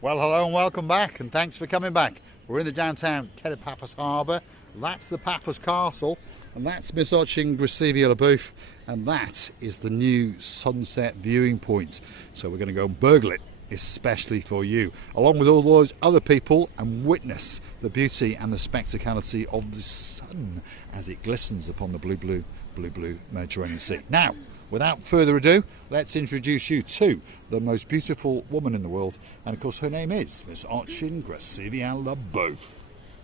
Well, hello and welcome back, and thanks for coming back. We're in the downtown Paphos Harbour. That's the Paphos Castle, and that's Miss Ochin Gracevia and that is the new sunset viewing point. So we're going to go and burgle it, especially for you, along with all those other people, and witness the beauty and the spectacality of the sun as it glistens upon the blue Mediterranean Sea. Now, without further ado, let's introduce you to the most beautiful woman in the world, and of course her name is Miss Ochin Gracevia.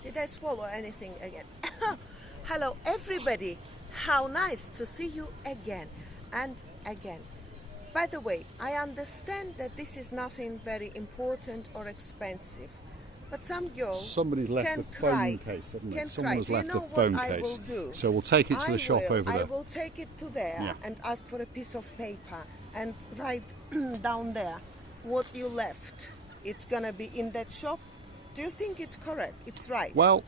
Did I swallow anything again? Hello everybody, how nice to see you again and again. By the way, I understand that this is nothing very important or expensive, but some girls somebody's left can a phone cry, case, haven't they? can Someone has cry. left Do you a know phone what case. I will do? So we'll take it to the shop over there. I will take it to there and ask for a piece of paper and write down there what you left. It's gonna be in that shop. Do you think it's correct? It's right? Well,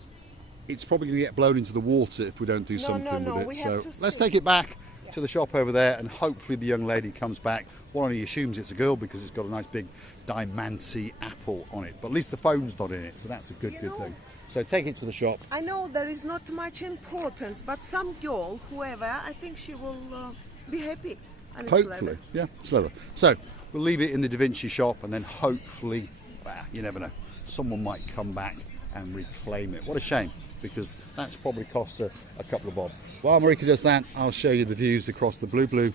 it's probably going to get blown into the water if we don't do something with it. So let's take it back to the shop over there, and hopefully the young lady comes back. One only assumes it's a girl because it's got a nice big diamante apple on it, but at least the phone's not in it, so that's a good thing. So take it to the shop. I know there is not much importance, but some girl, whoever, I think she will be happy. And Hopefully, it's leather. So we'll leave it in the Da Vinci shop, and then hopefully, well, you never know, someone might come back and reclaim it. What a shame, because that's probably cost a couple of bob. While Marika does that, I'll show you the views across the blue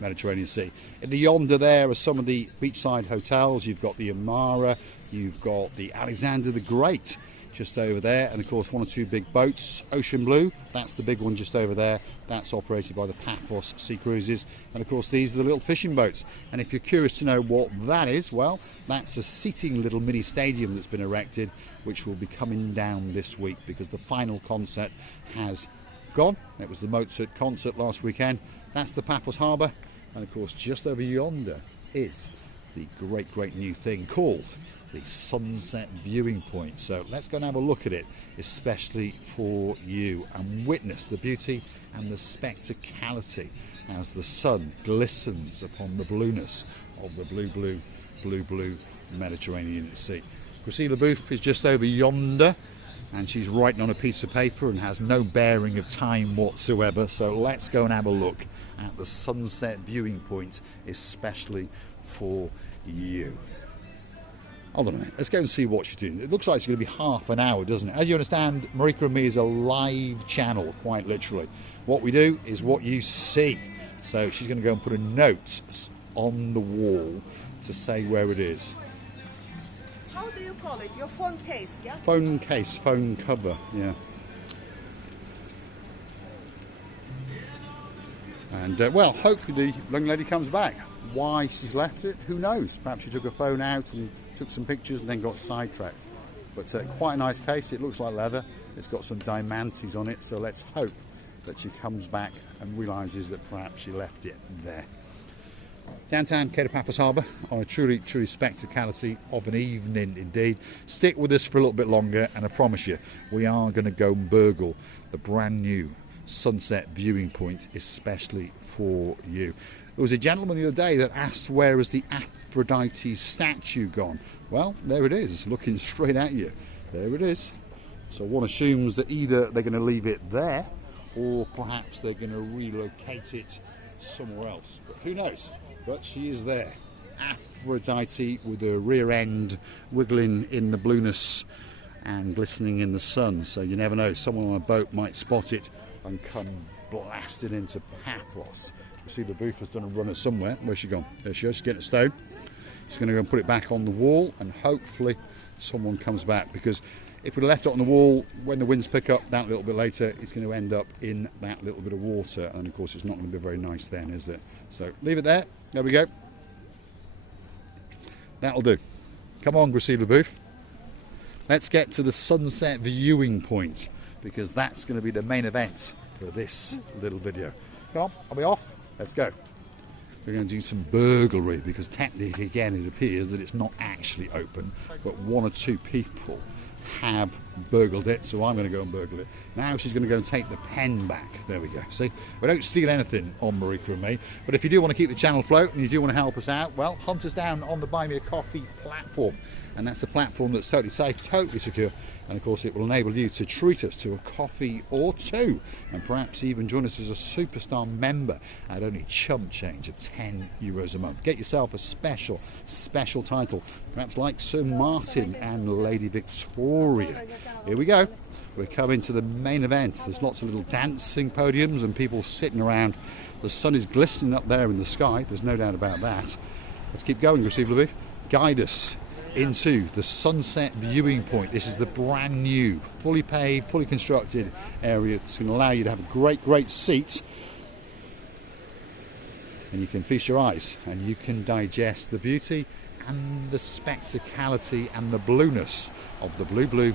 Mediterranean Sea. In the yonder there are some of the beachside hotels. You've got the Amara, you've got the Alexander the Great just over there, and of course one or two big boats. Ocean Blue, that's the big one just over there. That's operated by the Paphos Sea Cruises, and of course these are the little fishing boats. And if you're curious to know what that is, well, that's a seating little mini stadium that's been erected, which will be coming down this week because the final concert has gone. It was the Mozart concert last weekend. That's the Paphos Harbour, and of course just over yonder is the great new thing called the sunset viewing point. So let's go and have a look at it, especially for you, and witness the beauty and the spectacality as the sun glistens upon the blueness of the blue Mediterranean Sea. Gracevia is just over yonder, and she's writing on a piece of paper and has no bearing of time whatsoever. So let's go and have a look at the sunset viewing point, especially for you. Hold on a minute, let's go and see what she's doing. It looks like it's going to be half an hour, doesn't it? As you understand, Marika and me is a live channel, quite literally. What we do is what you see. So she's going to go and put a note on the wall to say where it is. How do you call it? Your phone case, yeah? Phone case, phone cover, yeah. And well, hopefully the young lady comes back. Why she's left it, who knows? Perhaps she took her phone out and took some pictures and then got sidetracked. But quite a nice case. It looks like leather. It's got some diamantes on it, so let's hope that she comes back and realises that perhaps she left it there. Downtown Paphos Harbour on a truly spectacality of an evening indeed. Stick with us for a little bit longer, and I promise you we are going to go and burgle the brand new sunset viewing point, especially for you. There was a gentleman the other day that asked, where is the Aphrodite statue gone? Well, there it is, looking straight at you. There it is. So one assumes that either they're going to leave it there, or perhaps they're going to relocate it somewhere else. But who knows? But she is there. Aphrodite with her rear end wiggling in the blueness and glistening in the sun. So you never know, someone on a boat might spot it and come blasting into Paphos. You see the booth has done a runner somewhere. Where's she gone? There she is, she's getting a stone. She's going to go and put it back on the wall, and hopefully someone comes back, because if we'd left it on the wall, when the winds pick up that little bit later, it's going to end up in that little bit of water, and of course it's not going to be very nice then, is it? So leave it there. There we go. That'll do. Come on, Gracevia. Let's get to the sunset viewing point, because that's going to be the main event for this little video. Come on, I'll be off. Let's go. We're going to do some burglary, because technically, again, it appears that it's not actually open, but one or two people have burgled it, so I'm going to go and burgle it. Now she's going to go and take the pen back. There we go. See, we don't steal anything on Marika and me. But if you do want to keep the channel afloat and you do want to help us out, well, hunt us down on the Buy Me a Coffee platform. And that's a platform that's totally safe, totally secure. And of course, it will enable you to treat us to a coffee or two. And perhaps even join us as a superstar member at only chump change of €10 a month. Get yourself a special title, perhaps like Sir Martin and Lady Victoria. Here we go. We're coming to the main event. There's lots of little dancing podiums and people sitting around. The sun is glistening up there in the sky. There's no doubt about that. Let's keep going, Receive Lviv. Guide us into the sunset viewing point. This is the brand new, fully paved, fully constructed area. It's going to allow you to have a great seat. And you can feast your eyes and you can digest the beauty and the spectacality and the blueness of the blue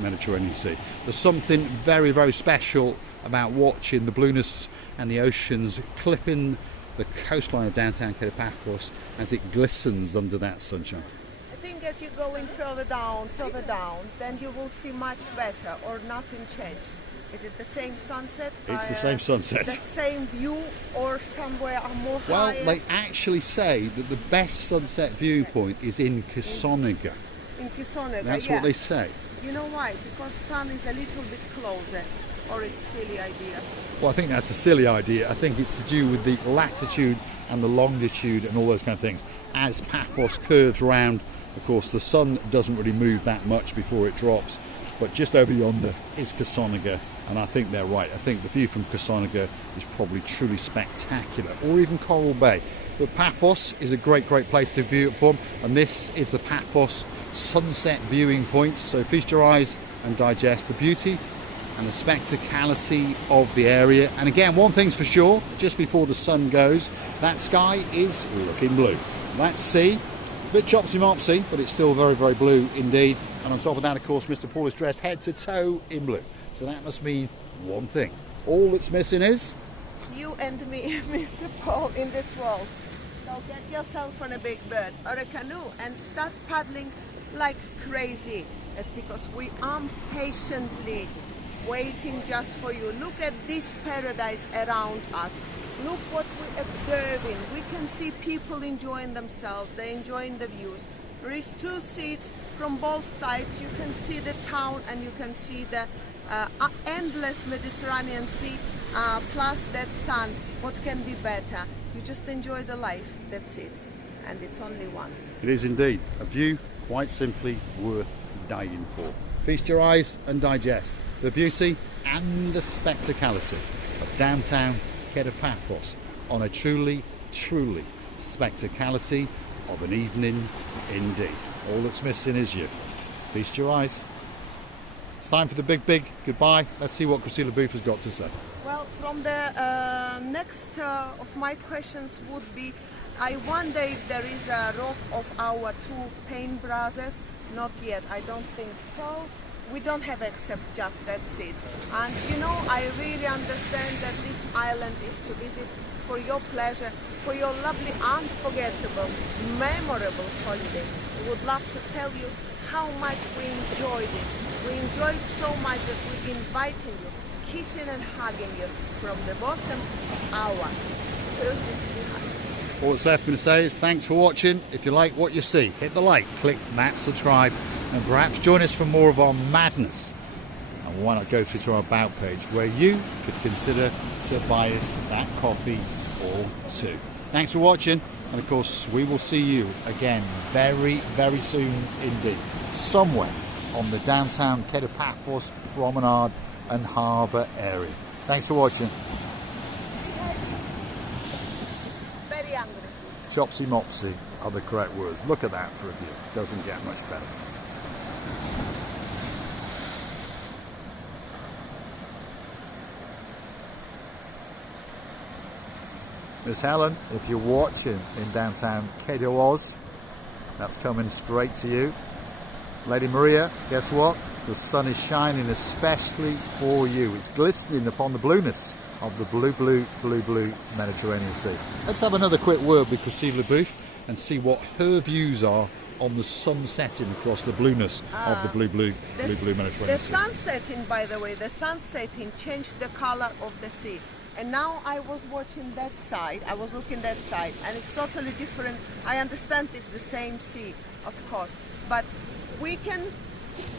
Mediterranean Sea. There's something very special about watching the blueness and the oceans clipping the coastline of downtown Paphos as it glistens under that sunshine. I think as you're going further down, then you will see much better, or nothing changes. Is it the same sunset? It's the same sunset. The same view, or somewhere more well, higher? They actually say that the best sunset viewing point is in Kisonaga. In Kisonaga, That's what they say. You know why? Because sun is a little bit closer, or it's a silly idea. Well, I think that's a silly idea. I think it's to do with the latitude and the longitude and all those kind of things. As Paphos curves round, of course, the sun doesn't really move that much before it drops. But just over yonder is Kisonaga, and I think they're right. I think the view from Kisonaga is probably truly spectacular, or even Coral Bay. But Paphos is a great place to view it from, and this is the Paphos sunset viewing point. So feast your eyes and digest the beauty and the spectacality of the area. And again, one thing's for sure, just before the sun goes, that sky is looking blue. That sea, a bit chopsy-mopsy, but it's still very blue indeed. And on top of that, of course, Mr. Paul is dressed head to toe in blue. So that must mean one thing. All that's missing is you and me, Mr. Paul, in this world. So get yourself on a big bird or a canoe and start paddling like crazy. It's because we are patiently waiting just for you. Look at this paradise around us. Look what we're observing. We can see people enjoying themselves. They're enjoying the views. There is 2 seats from both sides. You can see the town and you can see the endless Mediterranean Sea, plus that sun. What can be better? You just enjoy the life. That's it. And it's only one. It is indeed a view quite simply worth dying for. Feast your eyes and digest the beauty and the spectacality of downtown Paphos on a truly spectacality of an evening indeed. All that's missing is you. Feast your eyes. It's time for the big goodbye. Let's see what Christina Booth has got to say. Well, from the next of my questions would be, I wonder if there is a rock of our 2 Payne brothers. Not yet, I don't think so. We don't have except just that seat. And you know, I really understand that this island is to visit for your pleasure, for your lovely, unforgettable, memorable holiday. We would love to tell you how much we enjoyed it. We enjoyed so much that we're inviting you, kissing and hugging you from the bottom of our 2 hearts. All that's left for me to say is thanks for watching. If you like what you see, hit the like, click that subscribe, and perhaps join us for more of our madness. And why not go through to our about page where you could consider to buy us that coffee or 2. Thanks for watching, and of course we will see you again very soon indeed, somewhere on the downtown Paphos promenade and harbour area. Thanks for watching. Very hungry. Chopsy mopsy are the correct words. Look at that for a view. Doesn't get much better. Miss Helen, if you're watching in downtown Paphos, that's coming straight to you. Lady Maria, guess what? The sun is shining especially for you. It's glistening upon the blueness of the blue Mediterranean Sea. Let's have another quick word with Christina Booth and see what her views are on the sun setting across the blueness of the blue Mediterranean The Sea. sun setting, by the way, the sun setting changed the color of the sea. And now I was watching that side, I was looking that side, and it's totally different. I understand it's the same sea, of course, but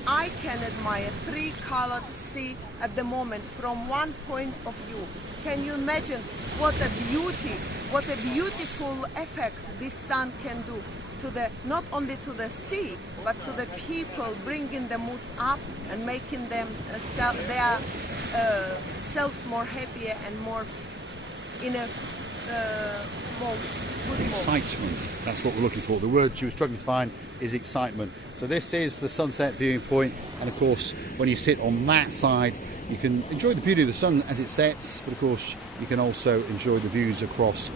I can admire three-colored sea at the moment from one point of view. Can you imagine what a beautiful effect this sun can do to not only to the sea, but to the people, bringing the moods up and making them their selves more happier and more in a more good mood. Excitement, that's what we're looking for. The word she was struggling to find is excitement. So this is the sunset viewing point, and of course when you sit on that side you can enjoy the beauty of the sun as it sets, but of course you can also enjoy the views across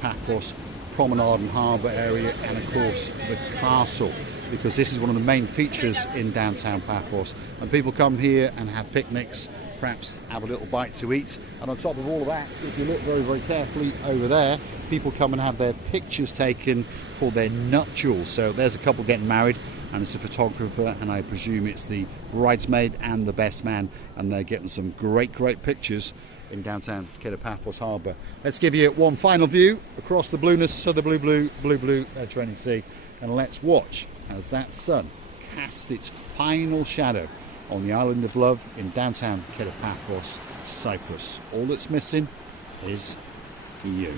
Paphos, Promenade and Harbour area, and of course the castle, because this is one of the main features in downtown Paphos. And people come here and have picnics, perhaps have a little bite to eat, and on top of all of that, if you look very, very carefully over there, people come and have their pictures taken for their nuptials. So there's a couple getting married, and it's a photographer, and I presume it's the bridesmaid and the best man, and they're getting some great pictures in downtown Paphos Harbour. Let's give you one final view across the blueness of the blue Mediterranean Sea, and let's watch as that sun casts its final shadow on the island of love in downtown Paphos, Cyprus. All that's missing is you.